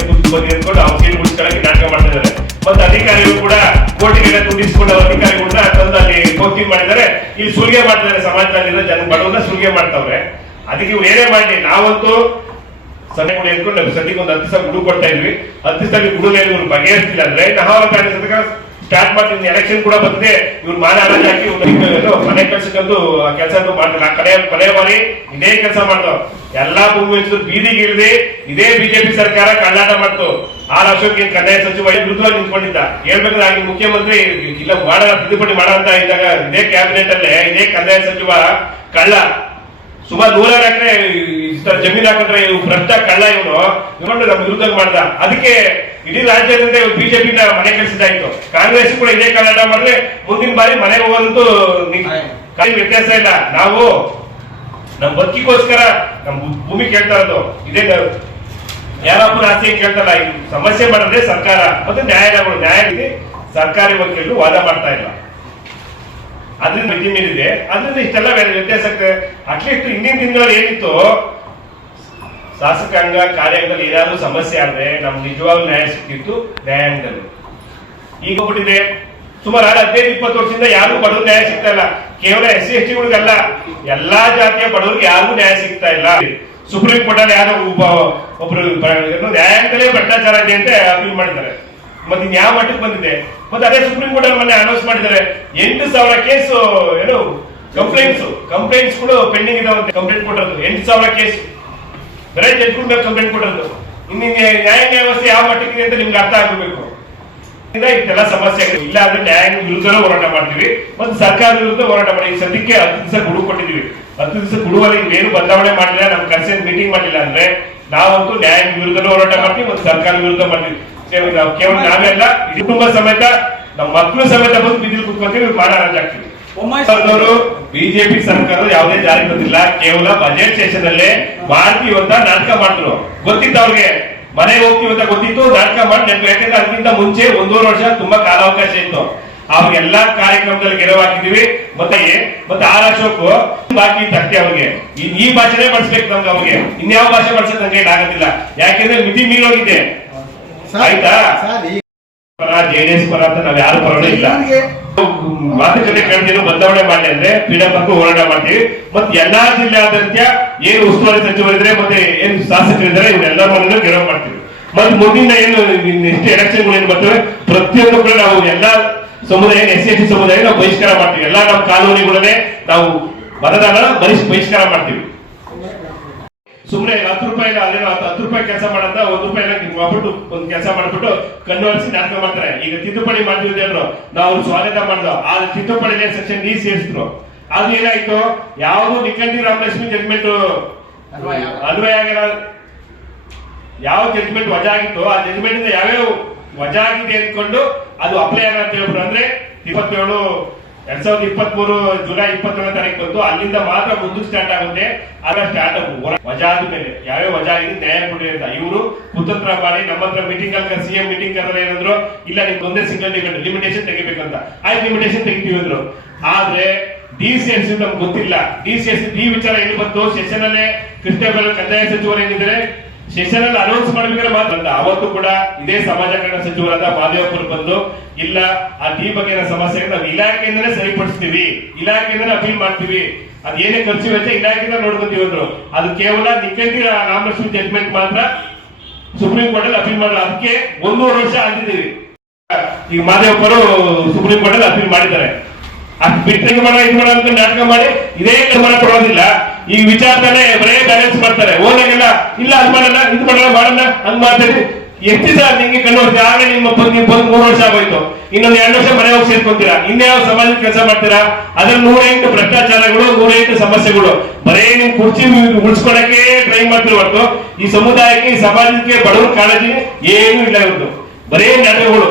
ಅಂದ್ಕೊಂಡು ಅವ್ರು ಸೀಟ್ ಉಳಿಸ್ಕೊಳ್ಳಕ್ಕೆ ನಾಟಕ ಮಾಡ್ತಿದ್ದಾರೆ. ಮತ್ತೆ ಅಧಿಕಾರಿಗಳು ಕೂಡ ಕೋಟಿಗೆಲ್ಲ ದುಡ್ಡಿಸ್ಕೊಂಡು ಅಧಿಕಾರಿಗಳನ್ನ ತಂದು ಅಲ್ಲಿ ಕೋಚಿಂಗ್ ಮಾಡಿದ್ದಾರೆ. ಇಲ್ಲಿ ಸುಲಿಗೆ ಮಾಡ್ತಾರೆ, ಸಮಾಜದಲ್ಲಿರೋ ಜನ ಬಡವನ್ನ ಸುಲಿಗೆ ಮಾಡ್ತಾವ್ರೆ. ಅದಕ್ಕೆ ಇವ್ರು ಏನೇ ಮಾಡಿ ನಾವಂತೂ ಸನ್ನೆ ಗುಡಿ ಅಂದ್ಕೊಂಡು ಸದ್ಯಕ್ಕೆ ಒಂದು 10 ದಿವಸ ಗುಡು ಕೊಡ್ತಾ ಇದ್ವಿ. 10 ದಿವಸದಲ್ಲಿ ಗುಡುಗಲ್ಲಿ ಇವ್ರು ಬಗೆಹರಿಸ್ತಿಲ್ಲ ಅಂದ್ರೆ ನಾವು ಸ್ಟಾರ್ಟ್ ಮಾಡ್ತೀನಿ. ಎಲೆಕ್ಷನ್ ಕೂಡ ಬಂದಿದೆ, ಇವ್ರು ಮಾನ ಹಾಕಿ ಮನೆ ಕೆಲ್ಸಕ್ಕಂದು ಕೆಲಸ ಮಾಡಿಲ್ಲ. ಕೊನೆ ಬಾರಿ ಇದೇ ಕೆಲಸ ಮಾಡ್ತಾವ್. ಎಲ್ಲಾ ಭೂಮಿ ಬೀದಿಗಿಳಿದು ಇದೇ ಬಿಜೆಪಿ ಸರ್ಕಾರ ಕಳ್ಳಾಟ ಮಾಡ್ತು. ಆರ್ ಅಶೋಕ್ ಕಂದಾಯ ಸಚಿವ ವಿರುದ್ಧವಾಗಿ ನಿಂತ್ಕೊಂಡಿದ್ದ. ಹೇಳ್ಬೇಕಾದ್ರೆ ಆಗಿ ಮುಖ್ಯಮಂತ್ರಿ ಇಲ್ಲ ತಿದ್ದುಪಡಿ ಮಾಡೋ ಅಂತ ಇದ್ದಾಗ ಇದೇ ಕ್ಯಾಬಿನೆಟ್ ಅಲ್ಲೇ ಇದೇ ಕಂದಾಯ ಸಚಿವ ಕಳ್ಳ ಸುಮಾರು 100 ಎಕರೆ ಜಮೀನ್ ಹಾಕಿದ್ರೆ ಭ್ರಷ್ಟ ಕಳ್ಳ ಇವನು ಇವ್ಕೊಂಡು ನಮ್ಮ ವಿರುದ್ಧ ಮಾಡ್ದ. ಅದಕ್ಕೆ ಇಡೀ ರಾಜ್ಯದಿಂದ ಬಿಜೆಪಿನ ಮನೆ ಕಳಿಸಿದಾಯ್ತು. ಕಾಂಗ್ರೆಸ್ ಕೂಡ ಇದೇ ಕಳ್ಳಾಟ ಮಾಡಿದ್ರೆ ಮುಂದಿನ ಬಾರಿ ಮನೆಗೆ ಹೋಗೋದಂತೂ ವ್ಯತ್ಯಾಸ ಇಲ್ಲ. ನಾವು ನಮ್ ಬದುಕಿಗೋಸ್ಕರ ನಮ್ ಭೂಮಿ ಕೇಳ್ತಾ ಇರೋದು ಇದೇ. ಯಾರೊಬ್ಬರ ಆಸೆ ಕೇಳ್ತಲ್ಲ. ಈ ಸಮಸ್ಯೆ ಮಾಡಿದ್ರೆ ಸರ್ಕಾರ ಮತ್ತೆ ನ್ಯಾಯಾಲಯಗಳು ನ್ಯಾಯಾಲಯ ಸರ್ಕಾರಿ ವಕೀಲರು ವಾದ ಮಾಡ್ತಾ ಇಲ್ಲ. ಅದ್ರಿಂದ ಮಿತಿ ಮೀರಿದೆ. ಅದರಿಂದ ಇಷ್ಟೆಲ್ಲ ವ್ಯತ್ಯಾಸ ಆಗ್ತದೆ. ಅಟ್ಲೀಸ್ಟ್ ಹಿಂದಿನ ದಿನಗಳು ಏನಿತ್ತು ಶಾಸಕಾಂಗ ಕಾರ್ಯಾಂಗದಲ್ಲಿ ಏನಾದ್ರು ಸಮಸ್ಯೆ ಆದ್ರೆ ನಮ್ ನಿಜವಾಗ್ಲೂ ನ್ಯಾಯ ಸಿಕ್ತಿತ್ತು ನ್ಯಾಯಾಂಗದಲ್ಲಿ. ಈಗ ಹೋಗ್ಬಿಟ್ಟಿದೆ ಸುಮಾರು 15-20 ವರ್ಷದಿಂದ ಯಾರು ಬಡವ್ರು ನ್ಯಾಯ ಸಿಗ್ತಾ ಇಲ್ಲ. ಕೇವಲ SC/ST ಗಳಿಗಲ್ಲ, ಎಲ್ಲಾ ಜಾತಿಯ ಬಡವರಿಗೆ ಯಾರಿಗೂ ನ್ಯಾಯ ಸಿಗ್ತಾ ಇಲ್ಲ. ಸುಪ್ರೀಂ ಕೋರ್ಟ್ ಅಲ್ಲಿ ಯಾರೋ ಒಬ್ರು ನ್ಯಾಯಾಂಗದಲ್ಲೇ ಭ್ರಷ್ಟಾಚಾರ ಇದೆ ಅಂತ ಅಪೀಲ್ ಮಾಡಿದ್ದಾರೆ. ಮತ್ತೆ ಯಾವ ಮಟ್ಟಕ್ಕೆ ಬಂದಿದೆ. ಮತ್ತೆ ಅದೇ ಸುಪ್ರೀಂ ಕೋರ್ಟ್ ಅಲ್ಲಿ ಮೊನ್ನೆ ಅನೌನ್ಸ್ ಮಾಡಿದ್ದಾರೆ 8,000 ಕೇಸ್ ಏನು ಕಂಪ್ಲೇಂಟ್ಸ್ ಕೂಡ ಪೆಂಡಿಂಗ್ ಇದಾವಂತೆ. ಕಂಪ್ಲೇಂಟ್ ಕೊಟ್ಟದ್ದು 8,000 ಕೇಸ್ ಬರೇ ಜಡ್ಜ್ಗಳ ಮೇಲೆ ಕಂಪ್ಲೇಂಟ್ ಕೊಟ್ಟದ್ದು. ಇನ್ನು ನ್ಯಾಯಾಂಗ ವ್ಯವಸ್ಥೆ ಯಾವ ಮಟ್ಟಕ್ಕಿದೆ ಅಂತ ನಿಮ್ಗೆ ಅರ್ಥ ಆಗಬೇಕು. ಇಷ್ಟೆಲ್ಲ ಸಮಸ್ಯೆ ಇಲ್ಲ ಅಂದ್ರೆ ನ್ಯಾಯಾಂಗ ವಿರುದ್ಧ ಹೋರಾಟ ಮಾಡ್ತೀವಿ, ಮತ್ತೆ ಸರ್ಕಾರ ವಿರುದ್ಧ ಹೋರಾಟ ಮಾಡಿ. ಸದ್ಯಕ್ಕೆ 10 ದಿವಸ ಗುಡು ಕೊಟ್ಟಿದೀವಿ. 10 ದಿವಸ ಗುಡುವಲ್ಲಿ ಏನು ಬದಲಾವಣೆ ಮಾಡಿಲ್ಲ, ನಮ್ ಕನ್ಸೆಂಟ್ ಮೀಟಿಂಗ್ ಮಾಡಿಲ್ಲ ಅಂದ್ರೆ ನಾವಂತೂ ನ್ಯಾಯಾಂಗ ವಿರುದ್ಧ ಹೋರಾಟ ಮಾಡ್ತೀವಿ, ಮತ್ತೆ ಸರ್ಕಾರ ವಿರುದ್ಧ ಮಾಡ್ತೀವಿ. ಕೇವಲ ನಾವೆಲ್ಲ ಕುಟುಂಬ ಸಮೇತ ನಮ್ಮ ಮಕ್ಕಳು ಸಮೇತ ಬಂದು ಬಿದ್ದಿಲ್ ಕುತ್ಕೊಂತೀವಿ, ಮಾನಹಾನಿ ಆಗ್ತೀವಿ. ಬಿಜೆಪಿ ಸರ್ಕಾರ ಯಾವುದೇ ಜಾರಿ ಬಂದಿಲ್ಲ. ಕೇವಲ ಬಜೆಟ್ ಸೆಷನ್ ಅಲ್ಲೇ ಮಾಡ್ತೀವಿ ಅಂತ ನಾಟಕ ಮಾಡಿದ್ರು. ಗೊತ್ತಿತ್ತು ಅವ್ರಿಗೆ, ಮನೆಗೆ ಹೋಗ್ತೀವಿ ಅಂತ ಗೊತ್ತಿತ್ತು, ನಾಟಕ ಮಾಡಿ ನೆನಪು. ಯಾಕಂದ್ರೆ ಅದಕ್ಕಿಂತ ಮುಂಚೆ 1.5 ವರ್ಷ ತುಂಬಾ ಕಾಲಾವಕಾಶ ಇತ್ತು. ಅವ್ರಿಗೆಲ್ಲಾ ಕಾರ್ಯಕ್ರಮದಲ್ಲಿ ಗೆಲುವು ಹಾಕಿದೀವಿ. ಮತ್ತೆ ಆರ್ ಅಶೋಕ್ ಬಾಕಿ ತಟ್ಟೆ ಅವ್ರಿಗೆ ಈ ಭಾಷೆನೇ ಬಳಸ್ಬೇಕು ನಮ್ಗೆ. ಅವ್ರಿಗೆ ಇನ್ಯಾವ ಭಾಷೆ ಬಳಸೋದ್ ನಂಗೆ ಆಗೋದಿಲ್ಲ. ಯಾಕೆಂದ್ರೆ ಮಿತಿ ಮೀರೋಗಿದೆ. ಆಯ್ತಾ? JDS ಪರ ಅಂತ ನಾವ್ ಯಾರು ಪರವೇ ಇಲ್ಲ. ಮಾತುಕತೆ ಕೇಳ್ತೀವಿ, ಬದಲಾವಣೆ ಮಾಡಿ ಅಂದ್ರೆ ಪೀಡಾಪಕ್ಕ ಹೋರಾಟ ಮಾಡ್ತೀವಿ. ಮತ್ತೆ ಎಲ್ಲಾ ಜಿಲ್ಲೆಯಾದ್ಯಂತ ಏನು ಉಸ್ತುವಾರಿ ಸಚಿವರಿದ್ರೆ ಮತ್ತೆ ಏನ್ ಶಾಸಕರಿದ್ದಾರೆ ಇವರೆಲ್ಲರನ್ನೂ ಗೆಲುವು ಮಾಡ್ತೀವಿ. ಮತ್ತೆ ಮುಂದಿನ ಏನು ನೆಕ್ಸ್ಟ್ ಎಲೆಕ್ಷನ್ ಏನ್ ಬರ್ತವೆ ಪ್ರತಿಯೊಂದು ಕೂಡ ನಾವು ಎಲ್ಲಾ ಸಮುದಾಯ SC/ST ಸಮುದಾಯ ನಾವು ಬಹಿಷ್ಕಾರ ಮಾಡ್ತೀವಿ. ಎಲ್ಲಾ ನಮ್ಮ ಕಾನೂನುಗಳನ್ನೇ ನಾವು ಮತದಾನ ಬಹಿಷ್ಕಾರ ಮಾಡ್ತೀವಿ. ಸುಮ್ಮನೆ 10 ರೂಪಾಯಿ ಅದೇನೋ 10 ರೂಪಾಯಿ ಕೆಲಸ ಮಾಡಂತ 1 ರೂಪಾಯಿ ಮಾಡ್ಬಿಟ್ಟು ಒಂದು ಕೆಲಸ ಮಾಡ್ಬಿಟ್ಟು ಕಣ್ಣು ಹರಿಸಿ ನಾಟಕ ಮಾಡ್ತಾರೆ. ಈಗ ತಿದ್ದುಪಡಿ ಮಾಡ್ತೀವಿ ಅಂದ್ರು, ನಾವು ಸ್ವಾಗತ ಮಾಡಿದ್ವು. ಆ ತಿದ್ದುಪಡಿ ಸೆಕ್ಷನ್ D ಸೇರಿಸಿದ್ರು. ಅದು ಏನಾಯ್ತು, ಯಾವುದು ನಿಖಂಡಿ ರಾಮಲಕ್ಷ್ಮಿ ಜಡ್ಜ್ಮೆಂಟ್ ಅನ್ವಯ ಆಗಿರೋ ಯಾವ ಜಡ್ಜ್ಮೆಂಟ್ ವಜಾ ಆಗಿತ್ತು ಆ ಜಡ್ಜ್ಮೆಂಟ್ ಇಂದ ಯಾವ್ಯಾವ ವಜಾ ಆಗಿದೆ ಅಂದ್ಕೊಂಡು ಅದು ಅಪ್ಲೈ ಆಗ ಅಂತ ಹೇಳ್ಬಿಟ್ಟು ಅಂದ್ರೆ 2023 ಜುಲೈ 21ನೇ ತಾರೀಕು ಬಂತು. ಅಲ್ಲಿಂದ ಮಾತ್ರ ಮುಂದಕ್ಕೆ ಸ್ಟಾರ್ಟ್ ಆಗುತ್ತೆ. ಆಗ ಸ್ಟಾರ್ಟ್ ವಜಾ ಆದ ಮೇಲೆ ಯಾವ್ಯಾವ ವಜಾ ಆಗಿದೆ ನ್ಯಾಯ ಕೊಡಿ ಅಂತ ಇವರು ಕುತಂತ್ರ ಮಾಡಿ ನಮ್ಮ ಹತ್ರ ಮೀಟಿಂಗ್ ಅಲ್ಲಿ CM ಮೀಟಿಂಗ್ ಕರೆದ್ರೆ ಏನಂದ್ರು, ಇಲ್ಲ ನಿಮ್ಗೆ ಒಂದೇ ಸಿಂಗಲ್ ಲಿಮಿಟೇಷನ್ ತೆಗಿಬೇಕಂತ. ಆಯ್ತು ಲಿಮಿಟೇಷನ್ ತೆಗಿತೀವಿ ಅಂದ್ರು. ಆದ್ರೆ DCS ನಮ್ಗೆ ಗೊತ್ತಿಲ್ಲ. DCS ಈ ವಿಚಾರ ಎಲ್ಲಿ ಬಂತು, ಸೆಷನ್ ಅಲ್ಲೇ ಕೃಷ್ಣಬೆಲ್ಲ ಕಂದಾಯ ಸಚಿವರು ಏನಿದ್ದಾರೆ ಸೆಷನ್ ಅಲ್ಲಿ ಅನೌನ್ಸ್ ಮಾಡ್ಬೇಕಾದ್ರೆ ಮಾತ್ರ. ಅವತ್ತು ಕೂಡ ಇದೇ ಸಮಾಜ ಕಲ್ಯಾಣ ಸಚಿವರಾದ ಮಾದೇವಪುರ ಬಂದು ಇಲ್ಲ ಆ ಡಿ ಬಗ್ಗೆ ಸಮಸ್ಯೆ ನಾವು ಇಲಾಖೆಯಿಂದಲೇ ಸರಿಪಡಿಸ್ತೀವಿ, ಇಲಾಖೆಯಿಂದಲೇ ಅಪೀಲ್ ಮಾಡ್ತೀವಿ, ಅದೇನೇ ಖರ್ಚು ವೆಚ್ಚ ಇಲಾಖೆಯಿಂದ ನೋಡ್ಕೊಂತೀವಿ ಅಂದ್ರು. ಅದು ಕೇವಲ ನಿಖಂಡಿ ರಾಮಲಕ್ಷ್ಮಿ ಜಡ್ಜ್ಮೆಂಟ್ ಮಾತ್ರ ಸುಪ್ರೀಂ ಕೋರ್ಟ್ ಅಲ್ಲಿ ಅಪೀಲ್ ಮಾಡಲ್ಲ. ಅದಕ್ಕೆ 1.5 ವರ್ಷ ಅಂದಿದ್ದೀವಿ. ಈಗ ಮಾದೇವಪುರ ಸುಪ್ರೀಂ ಕೋರ್ಟ್ ಅಲ್ಲಿ ಅಪೀಲ್ ಮಾಡಿದ್ದಾರೆ. ಅಷ್ಟು ಬಿಟ್ಟಿಗೆ ಮಾಡ ಇದು ಮಾಡ ಅಂತ ನಾಟಕ ಮಾಡಿ ಇದೇ ಕ್ರಮ ಕೊಡೋದಿಲ್ಲ. ಈ ವಿಚಾರದಲ್ಲೇ ಬರೇ ಬ್ಯಾಲೆನ್ಸ್ ಮಾಡ್ತಾರೆ. ಓದಾಗೆಲ್ಲ ಇಲ್ಲ ಅದು ಮಾಡಲ್ಲ ಇದು ಮಾಡಲ್ಲ ಮಾಡಲ್ಲ ಹಂಗ್ ಮಾಡ್ತೀವಿ. ಎಷ್ಟು ದಿವಸ ನಿಮ್ಗೆ ಕಣ್ಣು ಆಗಲೇ ನಿಮ್ಮ ನೀವು ಬಂದು 3 ವರ್ಷ ಆಗೋಯ್ತು. ಇನ್ನೊಂದು 2 ವರ್ಷ ಮನೆ ಹೋಗಿ ಸೇರ್ಕೊಂತೀರಾ. ಇನ್ಯಾವ ಸಮಾಜದ ಕೆಲಸ ಮಾಡ್ತೀರಾ? ಅದ್ರಲ್ಲಿ 108 ಭ್ರಷ್ಟಾಚಾರಗಳು, 108 ಸಮಸ್ಯೆಗಳು. ಬರೇ ನಿಮ್ ಕುರ್ಚಿ ಉಳಿಸ್ಕೊಳಕ್ಕೆ ಟ್ರೈ ಮಾಡ್ತೀವಿ ಹೊರತು ಈ ಸಮುದಾಯಕ್ಕೆ ಈ ಸಮಾಜಕ್ಕೆ ಬಡವರ ಕಾಳಜಿ ಏನು ಇಲ್ಲ. ಇವತ್ತು ಬರೇ ನಾಟಕಗಳು.